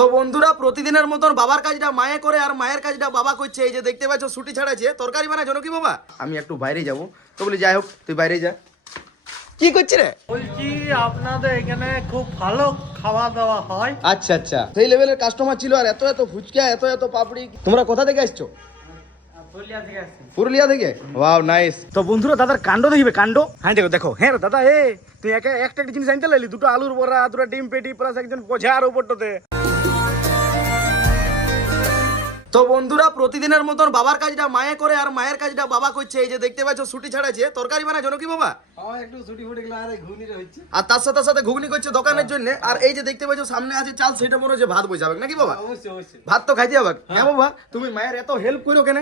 তো বন্ধুরা প্রতিদিনের মতন বাবার কাজটা মায়ে করে আর মায়ের কাজটা বাবা করছে। এই যে দেখতে পাচ্ছ ছুটি ছাড়াছে। তরকারি বানা জানো কি বাবা? আমি একটু বাইরে যাব। তো বলি যাই হোক তুই বাইরে যা। কি করছি রে? বলছি আপনাদের এখানে খুব ভালো খাওয়া দাওয়া হয়। আচ্ছা আচ্ছা। সেই লেভেলের কাস্টমার ছিল আর এত এত ফুচকা এত এত পাপড়ি। তোমরা কোথা থেকে আসছো? পুরুলিয়া থেকে ওয়াও নাইস তো বন্ধুরা দাদার কাণ্ড দেখবে কাণ্ড? হ্যাঁ দেখো দেখো। হ্যাঁ দাদা এ তুই একা একটা একটা জিনিস আনতে লাগলি। দুটো আলুর বড়া দুটো ডিম পেটি প্লাস একজন বোঝার উপরটাতে। তো বন্ধুরা প্রতিদিনের মতন বাবার কাজটা মায়ে করে আর মায়ের কাজটা বাবা করছে। এই যে দেখতে পাচ্ছ ছুটি ছাড়াছে। তরকারি বানা জানো কি বাবা একটু ছুটি ফুটি গেলে আরে তার সাথে সাথে ঘুগনি করছে দোকানের জন্য। আর এই যে দেখতে পাচ্ছ সামনে আছে চাল সেটা মনে হচ্ছে ভাত বসাবে। নাকি বাবা? ভাত তো খাইতে হবে। হ্যাঁ। বাবা তুমি মায়ের এত হেল্প করো কেন?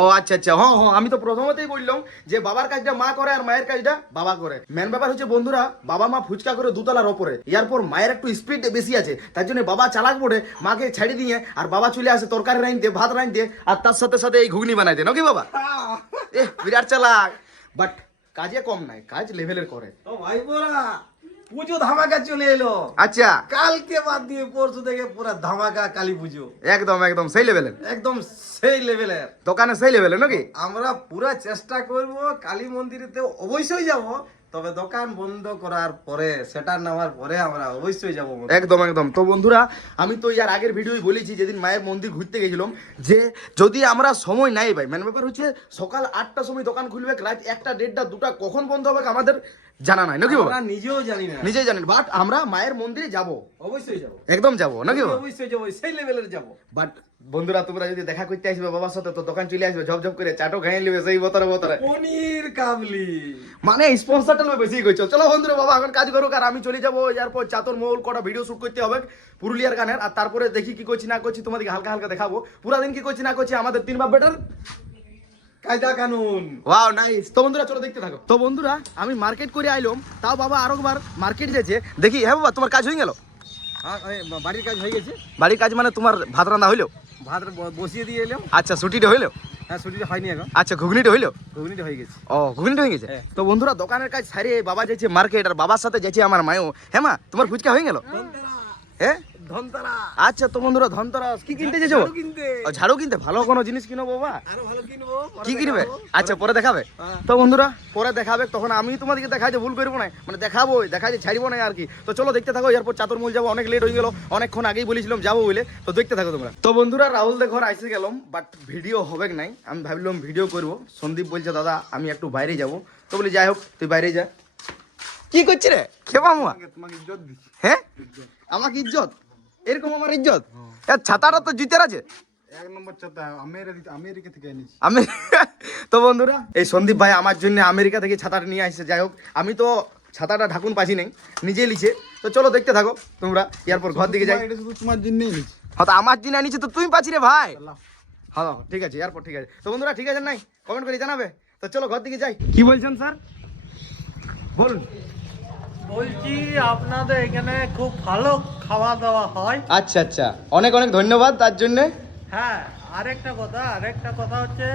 ও আচ্ছা আচ্ছা। হ্যাঁ হ্যাঁ আমি তো প্রথমতেই বললাম যে বাবার কাজটা মা করে আর মায়ের কাজটা বাবা করে। মেন ব্যাপার হচ্ছে বন্ধুরা বাবা মা ফুচকা করে দুতলার ওপরে। এরপর মায়ের একটু স্পিড বেশি আছে তার জন্য বাবা চালাক পড়ে মাকে ছেড়ে দিয়ে আর বাবা চলে আসে তরকারি ভাত আর তার সাথে সাথে এই ঘুগনি বানাইতে নাকি বাবা? এ বিরাট চালাক। বাট কাজে কম নাই কাজ লেভেলের করে। তো ভাই বোরা পুজো ধামাকা চলে এলো। আচ্ছা। কালকে বাদ দিয়ে পরশু থেকে পুরো ধামাকা কালী পুজো। একদম একদম সেই লেভেলের একদম সেই লেভেলের দোকানে সেই লেভেলের নাকি? আমরা পুরা চেষ্টা করব কালী মন্দিরেতে অবশ্যই যাব তবে দোকান বন্ধ করার পরে সেটার নামার পরে আমরা অবশ্যই যাব একদম একদম। তো বন্ধুরা আমি তো ইয়ার আগের ভিডিওই বলেছি যেদিন মায়ের মন্দির ঘুরতে গেছিলাম যে যদি আমরা সময় নাই ভাই মানে ব্যাপার হচ্ছে সকাল আটটার সময় দোকান খুলবে রাত একটা দেড়টা দুটা কখন বন্ধ হবে আমাদের? জানা নাই নাকি বাবা? নিজেও জানি না। নিজেই জানেন বাট আমরা মায়ের মন্দিরে যাব। অবশ্যই যাব। একদম যাব নাকি বাবা? অবশ্যই যাব সেই লেভেলের যাব। বাট বন্ধুরা তোমরা যদি দেখা করতে আসবে বাবার সাথে তো দোকান চলে আসবে ঝপ ঝপ করে চাটো খাইয়ে নেবে সেই বতরে বতরে। পনির কাবলি। মানে স্পন্সরটা বেশি কইছো। চলো বন্ধুরা বাবা এখন কাজ করুক আর আমি চলে যাব। এরপর চাতর মহল কটা ভিডিও শুট করতে হবে পুরুলিয়ার গানের। আর তারপরে দেখি কি করছি না করছি তোমাদেরকে হালকা হালকা দেখাবো। পুরা দিন কি করছি না করছি আমাদের তিন বাপ বেটার? কায়দা কানুন। ওয়াও নাইস তো বন্ধুরা চলো দেখতে থাকো। তো বন্ধুরা আমি মার্কেট করে আইলাম তাও বাবা আরও একবার মার্কেট যেছে দেখি হ্যাঁ বাবা তোমার কাজ হয়ে গেল? হ্যাঁ, বাড়ির কাজ হয়ে গেছে। বাড়ির কাজ মানে তোমার ভাত রান্না হইল? ভাত বসিয়ে দিয়ে এলাম। আচ্ছা ছুটিটা হইল? হ্যাঁ ছুটিটা হয়নি এখন। আচ্ছা ঘুগনিটা হইল? ঘুগনিটা হয়ে গেছে। ও ঘুগনিটা হয়ে গেছে? হ্যাঁ। তো বন্ধুরা দোকানের কাজ সারে বাবা যাচ্ছে মার্কেট আর বাবার সাথে যাচ্ছে আমার মায়ও। হ্যাঁ মা তোমার ফুচকা হয়ে গেল? হ্যাঁ? আচ্ছা তো বন্ধুরা ধনতরাস কি কিনতে যেছো ঝাড়ু কিনতে। ভালো কোনো জিনিস কিনো বাবা আরও ভালো কিনবো কি কিনবে? আচ্ছা পরে দেখাবে। হ্যাঁ। তো বন্ধুরা পরে দেখাবে তখন আমি তোমাদেরকে দেখাতে ভুল করব না। মানে দেখাবো দেখাতে ছাড়বো না আর কি তো চলো দেখতে থাকো এরপর চাতর মূল যাব অনেক লেট হয়ে গেল অনেকক্ষণ আগেই বলেছিলাম যাব বলে। তো দেখতে থাকো তোমরা। তো বন্ধুরা রাহুল দে ঘর আইসে গেলাম বাট ভিডিও হবে নাই। আমি ভাবলাম ভিডিও করব। সন্দীপ বলছে দাদা আমি একটু বাইরে যাব। তো বলি যাই হোক তুই বাইরে যা। কি করছি রে? খেবা হ্যাঁ? আমাকে ইজ্জত? এরকম আমার ইজ্জত? এ ছাতাটা তো জিতের আছে। এক নম্বর চাতা আমেরিকা আমেরিকা থেকে এনেছি। আমি তো বন্ধুরা এই সন্দীপ ভাই আমার জন্য আমেরিকা থেকে ছাতাটা নিয়ে আসছে যাই হোক। আমি তো ছাতাটা ঢাকুন পাচ্ছি নাই নিজে লিছে। তো চলো দেখতে থাকো তোমরা এরপর ঘর দিকে যাই। এটা শুধু তোমার জন্যই নিচ্ছি হ্যাঁ তো আমার জন্য নিচে তো তুমি পাচ্ছি রে ভাই। হ্যাঁ ঠিক আছে এরপর ঠিক আছে। তো বন্ধুরা ঠিক আছে নাই? কমেন্ট করে জানাবে। তো চলো ঘর দিকে যাই। কি বলছেন স্যার? বলুন। বলছি আপনাদের এখানে খুব ভালো খাওয়া দাওয়া হয়। আচ্ছা আচ্ছা। অনেক অনেক ধন্যবাদ তার জন্য। হ্যাঁ আরেকটা কথা আরেকটা কথা হচ্ছে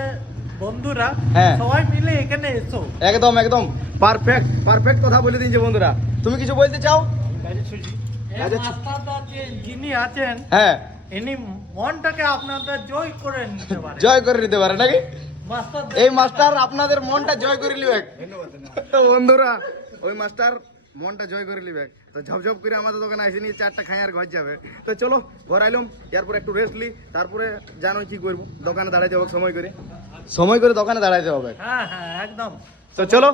বন্ধুরা হ্যাঁ। সবাই মিলে এখানে এসো। একদম একদম। পারফেক্ট পারফেক্ট কথা বলে দিন যে বন্ধুরা। তুমি কিছু বলতে চাও? যিনি আছেন হ্যাঁ। ইনি মনটাকে আপনাদের জয় করে নিতে পারে। জয় করে নিতে পারে নাকি? মাস্টার এই মাস্টার আপনাদের মনটা জয় করে লিবে তো বন্ধুরা ওই মাস্টার মনটা জয় করে লিবে তো ঝপঝপ করে আমাদের দোকানে আসে নিয়ে চারটা খাই আর ঘর যাবে। তো চলো ঘর আইলাম এরপর একটু রেস্ট লি তারপরে জানো কি করব। দোকানে দাঁড়াইতে হবে সময় করে। সময় করে দোকানে দাঁড়াইতে হবে। হ্যাঁ হ্যাঁ একদম। তো চলো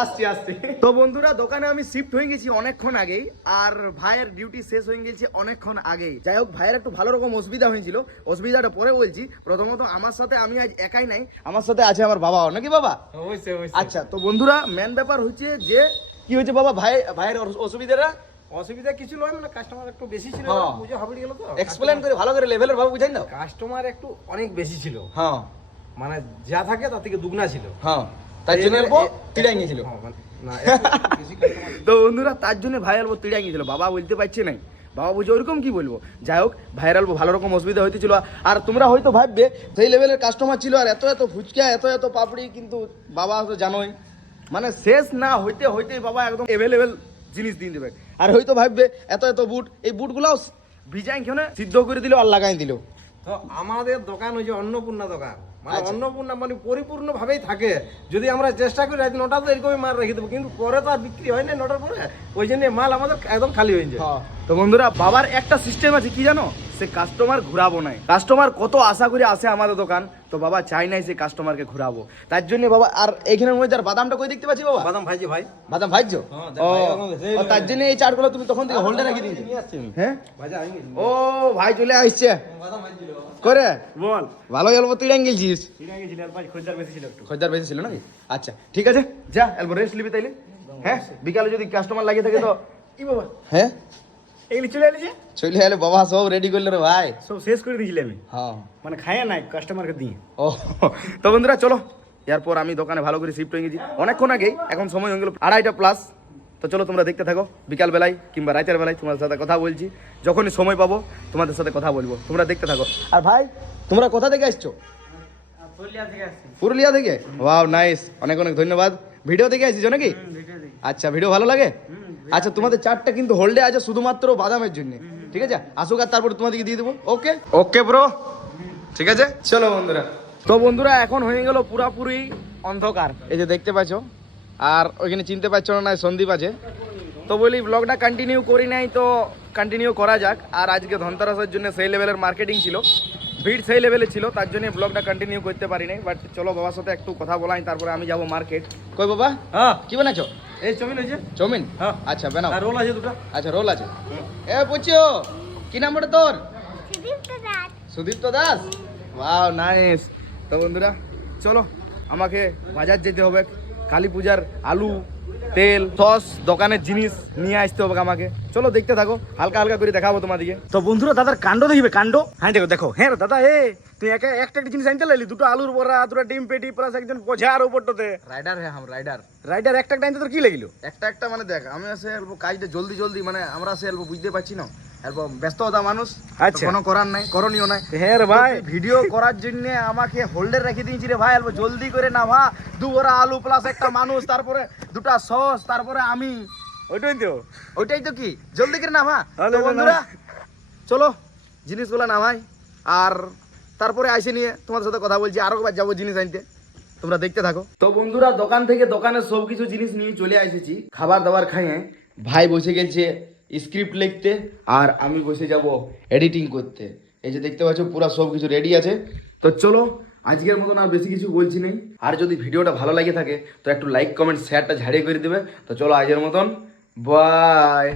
আসছি আসছি। তো বন্ধুরা দোকানে আমি শিফট হয়ে গেছি অনেকক্ষণ আগেই আর ভাইয়ের ডিউটি শেষ হয়ে গেছে অনেকক্ষণ আগেই। যাই হোক ভাইয়ের একটু ভালো রকম অসুবিধা হয়েছিল। অসুবিধাটা পরে বলছি। প্রথমত আমার সাথে আমি আজ একাই নাই আমার সাথে আছে আমার বাবাও। নাকি বাবা? আচ্ছা তো বন্ধুরা মেন ব্যাপার হচ্ছে যে কি হয়েছে বাবা? ভাই ভাইয়ের অস- অসুবিধাটা অসুবিধা কিছু নয় মানে কাস্টমার একটু বেশি ছিল হ্যাঁ। পুজো হাবড়ে গেল তো। এক্সপ্লেন করে ভালো করে লেভেলের ভাবে বুঝাই দাও কাস্টমার একটু অনেক বেশি ছিল। হ্যাঁ। মানে যা থাকে তার থেকে দুগনা ছিল। হ্যাঁ। তার জন্য অল্প তিড়াই গেছিল হ্যাঁ, মানে- তো বন্ধুরা তার জন্য ভাই অল্প তিড়াই গেছিল বাবা বলতে পারছে নাই। বাবা বুঝে ওরকম কি বলব? যাই হোক ভাইয়ের অল্প ভালো রকম অসুবিধা হইতেছিল। আর তোমরা হয়তো ভাববে সেই লেভেলের কাস্টমার ছিল আর এত এত ফুচকা এত এত পাপড়ি কিন্তু বাবা তো জানোই। মানে শেষ না হইতে হইতে বাবা একদম অ্যাভেলেবেল জিনিস দিয়ে দেবে। আর হয়তো ভাববে এত এত বুট এই বুটগুলাও ভিজাই খেয়ে সিদ্ধ করে দিল আর লাগাই দিল। তো আমাদের দোকান হচ্ছে অন্নপূর্ণা দোকান। মানে অন্নপূর্ণা মানে পরিপূর্ণ ভাবেই থাকে। যদি আমরা চেষ্টা করি রাত নটা তো এরকমই মাল রেখে দেবো কিন্তু পরে তো আর বিক্রি হয় না নটার পরে। ওই জন্য মাল আমাদের একদম খালি হয়ে যায়। তো বন্ধুরা বাবার একটা সিস্টেম আছে কি জানো? সে কাস্টমার ঘুরাবো নাই। কাস্টমার কত আশা করে আসে আমাদের দোকান তো বাবা চাই নাই সে কাস্টমারকে ঘুরাবো। তার জন্য বাবা আর এইখানের মধ্যে আর বাদামটা কই দেখতে পাচ্ছি বাবা? বাদাম ভাইজি ভাই। বাদাম ভাজছো হ্যাঁ, ও তার জন্য এই চাটগুলো তুমি তখন থেকে হোল্ডে রেখে দিয়েছ। হ্যাঁ? ও ভাই চলে আসছে। বাদাম ভাইজি করে? বল। ভালো অল্প তুই গেছিস ঠিক আছে ছিল পাঁচ খোঁজদার বেশি ছিল একটু। খরিদ্দার বেশি ছিল নাকি? আচ্ছা ঠিক আছে যা এলবো রেস্ট নিবি তাইলে। হ্যাঁ বিকালে যদি কাস্টমার লাগিয়ে থাকে তো। ই বাবা। হ্যাঁ? এগুলি চলে এলি যে? চলে এলে বাবা সব রেডি করলে রে ভাই। সব শেষ করে দিয়েছিলাম আমি? হ্যাঁ। মানে খাইয়া নাই কাস্টমারকে দিয়ে। ও তো বন্ধুরা চলো এরপর আমি দোকানে ভালো করে শিফট হয়ে গেছি। অনেকক্ষণ আগেই এখন সময় হয়ে গেল আড়াইটা প্লাস তো চলো তোমরা দেখতে থাকো বিকাল বেলায় কিংবা রাতের বেলায় তোমাদের সাথে কথা বলছি। যখনই সময় পাবো তোমাদের সাথে কথা বলব। তোমরা দেখতে থাকো। আর ভাই তোমরা কোথা থেকে আসছো? পুরুলিয়া থেকে ওয়াও নাইস অনেক অনেক ধন্যবাদ। ভিডিও দেখে আসিছো নাকি? আচ্ছা ভিডিও ভালো লাগে? আচ্ছা তোমাদের চারটা কিন্তু হোল্ডে আছে শুধুমাত্র বাদামের জন্য। ঠিক আছে? আসুক আর তারপরে তোমাদেরকে দিয়ে দেবো। ওকে ওকে ব্রো ঠিক আছে? চলো বন্ধুরা। তো বন্ধুরা এখন হয়ে গেল পুরাপুরি অন্ধকার। এই যে দেখতে পাচ্ছ আর ওইখানে চিনতে পারছ না সন্দীপ আছে। তো বলি ব্লগটা কন্টিনিউ করি নাই তো কন্টিনিউ করা যাক। আর আজকে ধনতেরাসের জন্য সেই লেভেলের মার্কেটিং ছিল। ভিড় সেই লেভেলে ছিল তার জন্য ব্লগটা কন্টিনিউ করতে পারি নাই বাট চলো বাবার সাথে একটু কথা বলাই তারপরে আমি যাব মার্কেট কই বাবা? হ্যাঁ। কি বানাচ্ছো এই চমিন হয়েছে চাউমিন? হ্যাঁ। আচ্ছা বানাও। আর রোল আছে দুটো। আচ্ছা রোল আছে। এ পুছিও কি নাম ওটা তোর? সুদীপ্ত দাস। ওয়াও নাইস তো বন্ধুরা চলো আমাকে বাজার যেতে হবে। কালী পূজার আলু তেল সস দোকানের জিনিস নিয়ে আসতে হবে আমাকে। চলো দেখতে থাকো হালকা হালকা করে দেখাবো তোমাদেরকে। তো বন্ধুরা দাদার কাণ্ড দেখবে কাণ্ড? হ্যাঁ দেখো দেখো। হ্যাঁ দাদা এ তুই একা একটা একটা জিনিস আনতে লাগলি দুটো আলুর বড়া দুটো ডিম পেটি প্লাস একজন বোঝার উপরটাতে। রাইডার হ্যাঁ হাম রাইডার রাইডার একটা একটা আনতে তোর কি লাগিল? একটা একটা মানে দেখ আমি আসে কাজটা জলদি জলদি মানে আমরা আসে বুঝতে পারছি না। অল্প ব্যস্ততা মানুষ আচ্ছা। কোনো করার নাই করণীয় নাই। হ্যাঁ রে ভাই। ভিডিও করার জন্য আমাকে হোল্ডে রেখে দিয়েছি রে ভাই জলদি করে না ভা দু আলু প্লাস একটা মানুষ তারপরে দুটা সস তারপরে আমি। ওইটাই তো। ওইটাই তো কি? জলদি করে না ভা তো বন্ধুরা চলো জিনিসগুলো নামাই। আর তারপরে আইসে নিয়ে তোমার সাথে কথা বলছি আরও একবার যাব জিনিস আনতে। তোমরা দেখতে থাকো। তো বন্ধুরা দোকান থেকে দোকানের সব কিছু জিনিস নিয়ে চলে এসেছি। খাবার দাবার খাইয়ে ভাই বসে গেছে। স্ক্রিপ্ট লিখতে আর আমি বসে যাব এডিটিং করতে। এই যে দেখতে পাচ্ছ, পুরো সব কিছু রেডি আছে। তো চলো, আজকের মতন আর বেশি কিছু বলছি নেই। আর যদি ভিডিওটা ভালো লাগে থাকে, তো একটু লাইক কমেন্ট শেয়ারটা ঝাড়িয়ে করে দেবে। তো চলো, আজকের মতন বাই